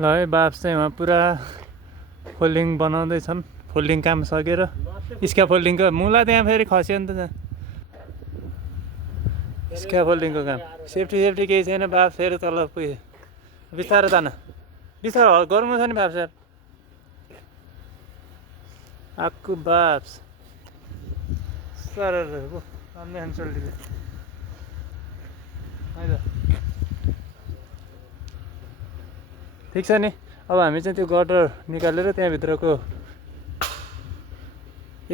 ल है बाप चाहिँ उहाँ पुरा फोल्डिङ बनाउँदैछन्। फोल्डिङ काम सकेर स्क्या फोल्डिङको मुला त्यहाँ फेरि खस्यो नि त त्यहाँ स्क्या फोल्डिङको काम। सेफ्टी केही छैन बाप फेरि तल पुग्यो। बिस्तारो जान बिस्तारो गर्नु छ नि बाप सर आक्कु बाप सर चल्दिले है त ठिक छ नि। अब हामी चाहिँ त्यो गटर निकालेर त्यहाँभित्रको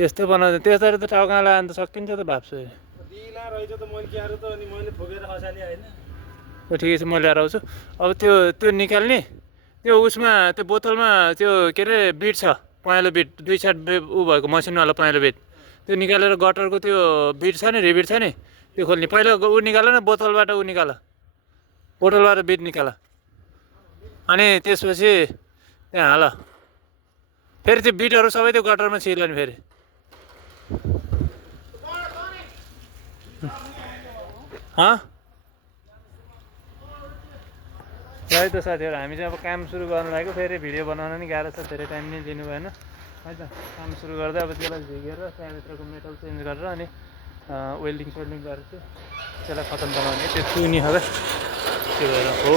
यस्तो बनाउँछ। त्यसरी त टाउका लगाएर त सकिन्छ त भाप्छु ठिकै छ म ल्याएर आउँछु। अब त्यो निकाल्ने त्यो उसमा त्यो बोतलमा त्यो के अरे बिट छ पहेँलो बिट 2 साइड ऊ भएको मसिनवाला पहेँलो बिट त्यो निकालेर गटरको त्यो बिट छ नि रिबिट छ नि त्यो खोल्ने। पहिला ऊ निकाल न बोतलबाट ऊ निकाल बोतलबाट बिट निकाल अनि त्यसपछि त्यहाँ हाल फेरि त्यो बिटहरू सबै त्यो गटरमा छिर्यो नि फेरि। है त साथीहरू हामी चाहिँ अब काम सुरु गर्नु लाग्यो। फेरि भिडियो बनाउन नि गाह्रो छ धेरै टाइम नै लिनु भएन है त। काम सुरु गर्दा अब त्यसलाई झिकेर त्यहाँभित्रको मेटल चेन्ज गरेर अनि वेल्डिङ सोल्डिङ गरेर चाहिँ त्यसलाई खतम बनाउने त्यो चुनी होला त्यो भएर हो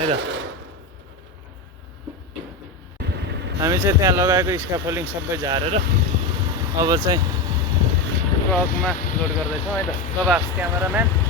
है त। हामी चाहिँ त्यहाँ लगाएको स्क्याफोल्डिङ सबै झारेर अब चाहिँ ट्रकमा लोड गर्दैछौँ है त। प्रभास क्यामेराम्यान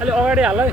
अलि अगाडि हाल है।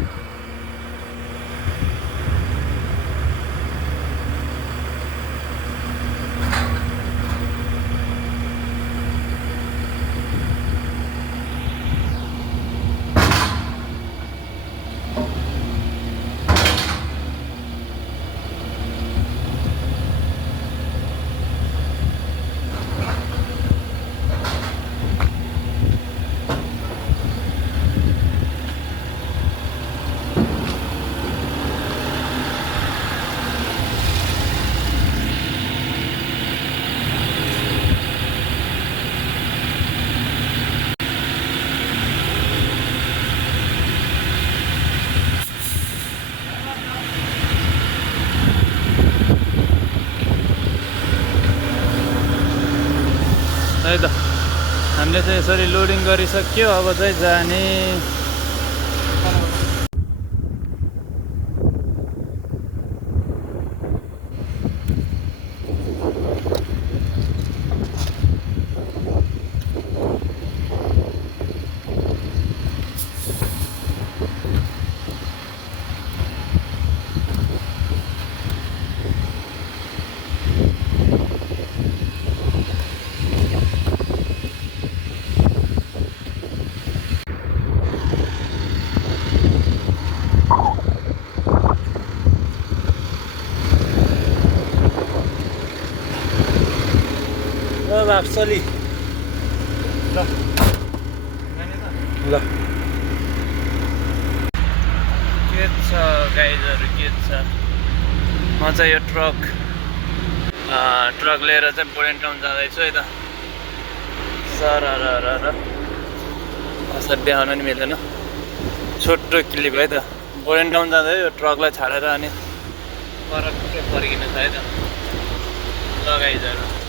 है त हामीले चाहिँ यसरी लोडिङ गरिसक्यो। अब चाहिँ जाने चली ल के छ गाइजहरू के छ। म चाहिँ यो ट्रक लिएर चाहिँ बोडेन टाउन जाँदैछु है त। सर असाध्य आउन नि मिलेन छोटो क्लिप है त। बोडेन टाउन जाँदै यो ट्रकलाई छाडेर अनि फर्किनु छ है त। ल गाइजहरू